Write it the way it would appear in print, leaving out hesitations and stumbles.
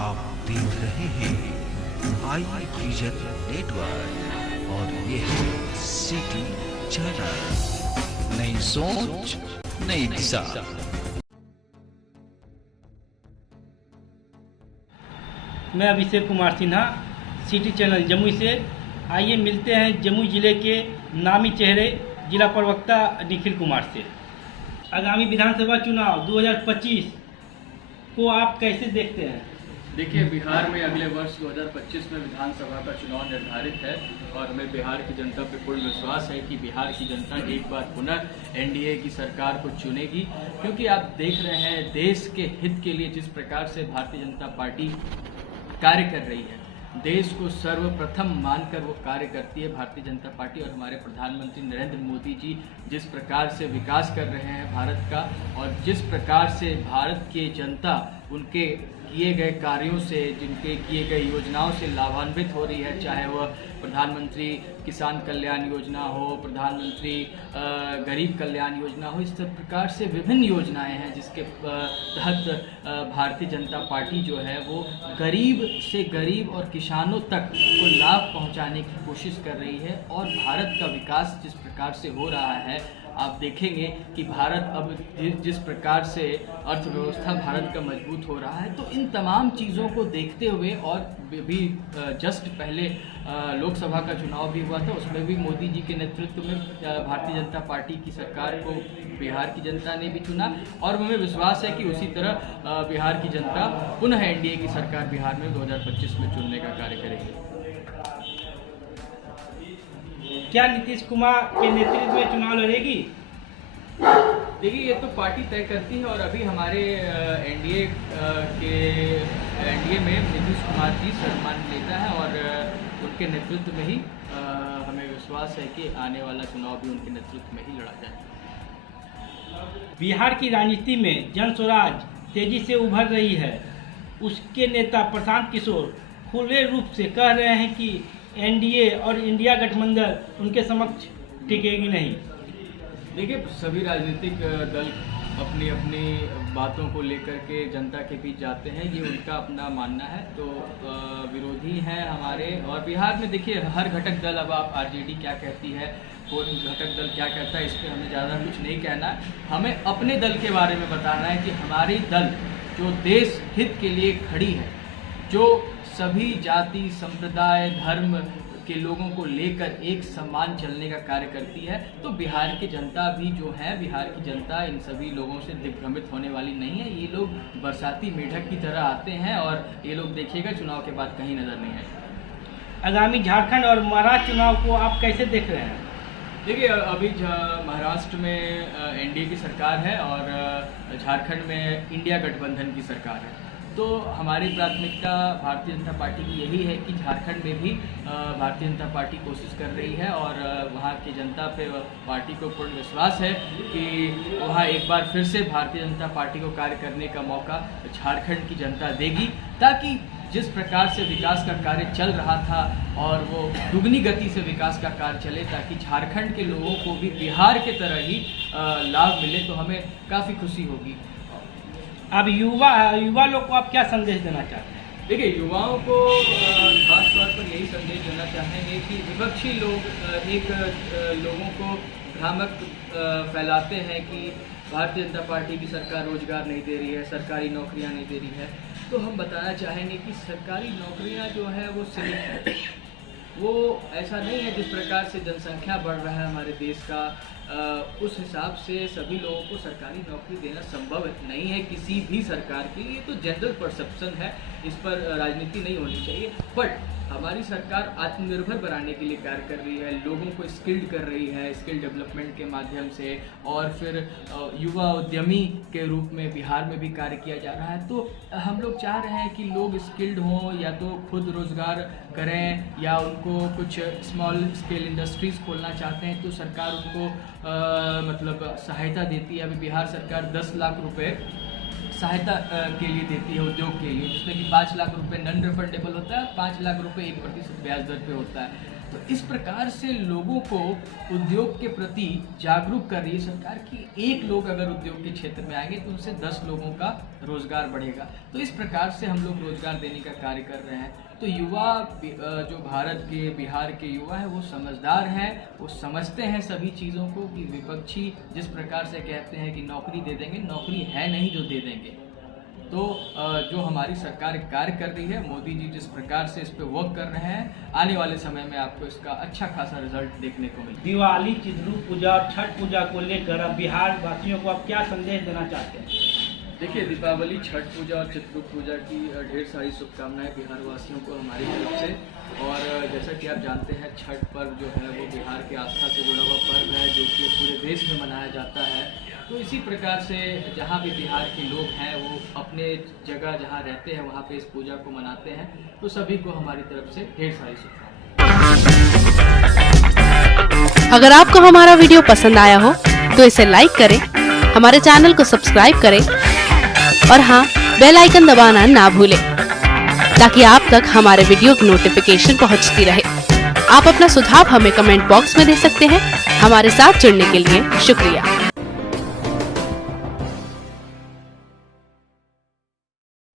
आप देख रहे हैं आई विजन नेटवर्क और ये है सिटी चैनल। नई सोच नई दिशा। मैं अभिषेक कुमार सिन्हा, सिटी चैनल जमुई से। आइए मिलते हैं जमुई जिले के नामी चेहरे जिला प्रवक्ता निखिल कुमार से। आगामी विधानसभा चुनाव 2025 को आप कैसे देखते हैं? देखिए, बिहार में अगले वर्ष 2025 में विधानसभा का चुनाव निर्धारित है और हमें बिहार की जनता पर पूर्ण विश्वास है कि बिहार की जनता एक बार पुनः एनडीए की सरकार को चुनेगी, क्योंकि आप देख रहे हैं देश के हित के लिए जिस प्रकार से भारतीय जनता पार्टी कार्य कर रही है, देश को सर्वप्रथम मानकर वो कार्य करती है भारतीय जनता पार्टी। और हमारे प्रधानमंत्री नरेंद्र मोदी जी जिस प्रकार से विकास कर रहे हैं भारत का, और जिस प्रकार से भारत की जनता उनके किए गए कार्यों से, जिनके किए गए योजनाओं से लाभान्वित हो रही है, चाहे वह प्रधानमंत्री किसान कल्याण योजना हो, प्रधानमंत्री गरीब कल्याण योजना हो, इस प्रकार से विभिन्न योजनाएं हैं जिसके तहत भारतीय जनता पार्टी जो है वो गरीब से गरीब और किसानों तक को लाभ पहुंचाने की कोशिश कर रही है। और भारत का विकास जिस प्रकार से हो रहा है, आप देखेंगे कि भारत अब जिस प्रकार से अर्थव्यवस्था भारत का मजबूत हो रहा है, तो इन तमाम चीज़ों को देखते हुए, और भी जस्ट पहले लोकसभा का चुनाव भी हुआ था, उसमें भी मोदी जी के नेतृत्व में भारतीय जनता पार्टी की सरकार को बिहार की जनता ने भी चुना। और हमें विश्वास है कि उसी तरह बिहार की जनता पुनः एनडीए की सरकार बिहार में 2025 में चुनने का कार्य करेगी। क्या नीतीश कुमार के नेतृत्व में चुनाव लड़ेगी? देखिए, ये तो पार्टी तय करती है और अभी हमारे एनडीए में नीतीश कुमार जी सम्मान लेता है और उनके नेतृत्व में ही हमें विश्वास है कि आने वाला चुनाव भी उनके नेतृत्व में ही लड़ा जाएगा। बिहार की राजनीति में जन स्वराज तेजी से उभर रही है। उसके नेता प्रशांत किशोर खुले रूप से कह रहे हैं कि एनडीए और इंडिया गठबंधन उनके समक्ष टिकेगी नहीं। देखिए, सभी राजनीतिक दल अपनी अपनी बातों को लेकर के जनता के बीच जाते हैं, ये उनका अपना मानना है। तो विरोधी हैं हमारे, और बिहार में देखिए हर घटक दल, अब आप आरजेडी क्या कहती है, कौन घटक दल क्या कहता है, इस पर हमें ज़्यादा कुछ नहीं कहना है। हमें अपने दल के बारे में बताना है कि हमारी दल जो देश हित के लिए खड़ी है, जो सभी जाति संप्रदाय धर्म के लोगों को लेकर एक समान चलने का कार्य करती है। तो बिहार की जनता भी जो है, बिहार की जनता इन सभी लोगों से दिग्भ्रमित होने वाली नहीं है। ये लोग बरसाती मेढक की तरह आते हैं और ये लोग देखिएगा चुनाव के बाद कहीं नजर नहीं आएगा। आगामी झारखंड और महाराष्ट्र चुनाव को आप कैसे देख रहे हैं? देखिए, अभी महाराष्ट्र में एनडीए की सरकार है और झारखंड में इंडिया गठबंधन की सरकार है। तो हमारी प्राथमिकता भारतीय जनता पार्टी की यही है कि झारखंड में भी भारतीय जनता पार्टी कोशिश कर रही है और वहाँ की जनता पे पार्टी को पूर्ण विश्वास है कि वहाँ एक बार फिर से भारतीय जनता पार्टी को कार्य करने का मौका झारखंड की जनता देगी, ताकि जिस प्रकार से विकास का कार्य चल रहा था और वो दुगनी गति से विकास का कार्य चले, ताकि झारखंड के लोगों को भी बिहार के तरह ही लाभ मिले, तो हमें काफ़ी खुशी होगी। अब युवा लोग को आप क्या संदेश देना चाहते हैं? देखिए, युवाओं को खास तौर पर यही संदेश देना चाहेंगे कि विपक्षी लोग लोगों को भ्रामक फैलाते हैं कि भारतीय जनता पार्टी की सरकार रोजगार नहीं दे रही है, सरकारी नौकरियां नहीं दे रही है। तो हम बताना चाहेंगे कि सरकारी नौकरियां जो है वो सीमित है, वो ऐसा नहीं है जिस प्रकार से जनसंख्या बढ़ रहा है हमारे देश का, उस हिसाब से सभी लोगों को सरकारी नौकरी देना संभव नहीं है किसी भी सरकार के लिए। तो जनरल परसेप्शन है, इस पर राजनीति नहीं होनी चाहिए। बट हमारी सरकार आत्मनिर्भर बनाने के लिए कार्य कर रही है, लोगों को स्किल्ड कर रही है, स्किल डेवलपमेंट के माध्यम से, और फिर युवा उद्यमी के रूप में बिहार में भी कार्य किया जा रहा है। तो हम लोग चाह रहे हैं कि लोग स्किल्ड हों, या तो खुद रोजगार करें, या उनको कुछ स्मॉल स्केल इंडस्ट्रीज़ खोलना चाहते हैं तो सरकार उनको मतलब सहायता देती है। अभी बिहार सरकार 10 लाख रुपए सहायता के लिए देती है उद्योग के लिए, जिसमें कि 5 लाख रुपए नॉन रिफंडेबल होता है, 5 लाख रुपए 1% ब्याज दर पे होता है। तो इस प्रकार से लोगों को उद्योग के प्रति जागरूक कर रही है सरकार कि एक लोग अगर उद्योग के क्षेत्र में आएंगे तो उनसे 10 लोगों का रोजगार बढ़ेगा। तो इस प्रकार से हम लोग रोजगार देने का कार्य कर रहे हैं। तो युवा जो भारत के बिहार के युवा है वो समझदार हैं, वो समझते हैं सभी चीज़ों को कि विपक्षी जिस प्रकार से कहते हैं कि नौकरी दे देंगे, नौकरी है नहीं जो दे देंगे। तो जो हमारी सरकार कार्य कर रही है, मोदी जी जिस प्रकार से इस पे वर्क कर रहे हैं, आने वाले समय में आपको इसका अच्छा खासा रिजल्ट देखने को मिलेगा। दिवाली, चित्रु पूजा और छठ पूजा को लेकर अब बिहार वासियों को आप क्या संदेश देना चाहते हैं? देखिए, दीपावली, छठ पूजा और चित्रगुप्त पूजा की ढेर सारी शुभकामनाएं बिहार वासियों को हमारी तरफ से। और जैसा कि आप जानते हैं, छठ पर्व जो है वो बिहार के आस्था से जुड़ा हुआ पर्व है जो कि पूरे देश में मनाया जाता है। तो इसी प्रकार से जहाँ भी बिहार के लोग हैं वो अपने जगह जहाँ रहते हैं वहाँ पे इस पूजा को मनाते हैं। तो सभी को हमारी तरफ से ढेर सारी शुभकामनाएं। अगर आपको हमारा वीडियो पसंद आया हो तो इसे लाइक करें, हमारे चैनल को सब्सक्राइब करें और हाँ, बेल आइकन दबाना ना भूलें ताकि आप तक हमारे वीडियो की नोटिफिकेशन पहुंचती रहे। आप अपना सुझाव हमें कमेंट बॉक्स में दे सकते हैं। हमारे साथ जुड़ने के लिए शुक्रिया।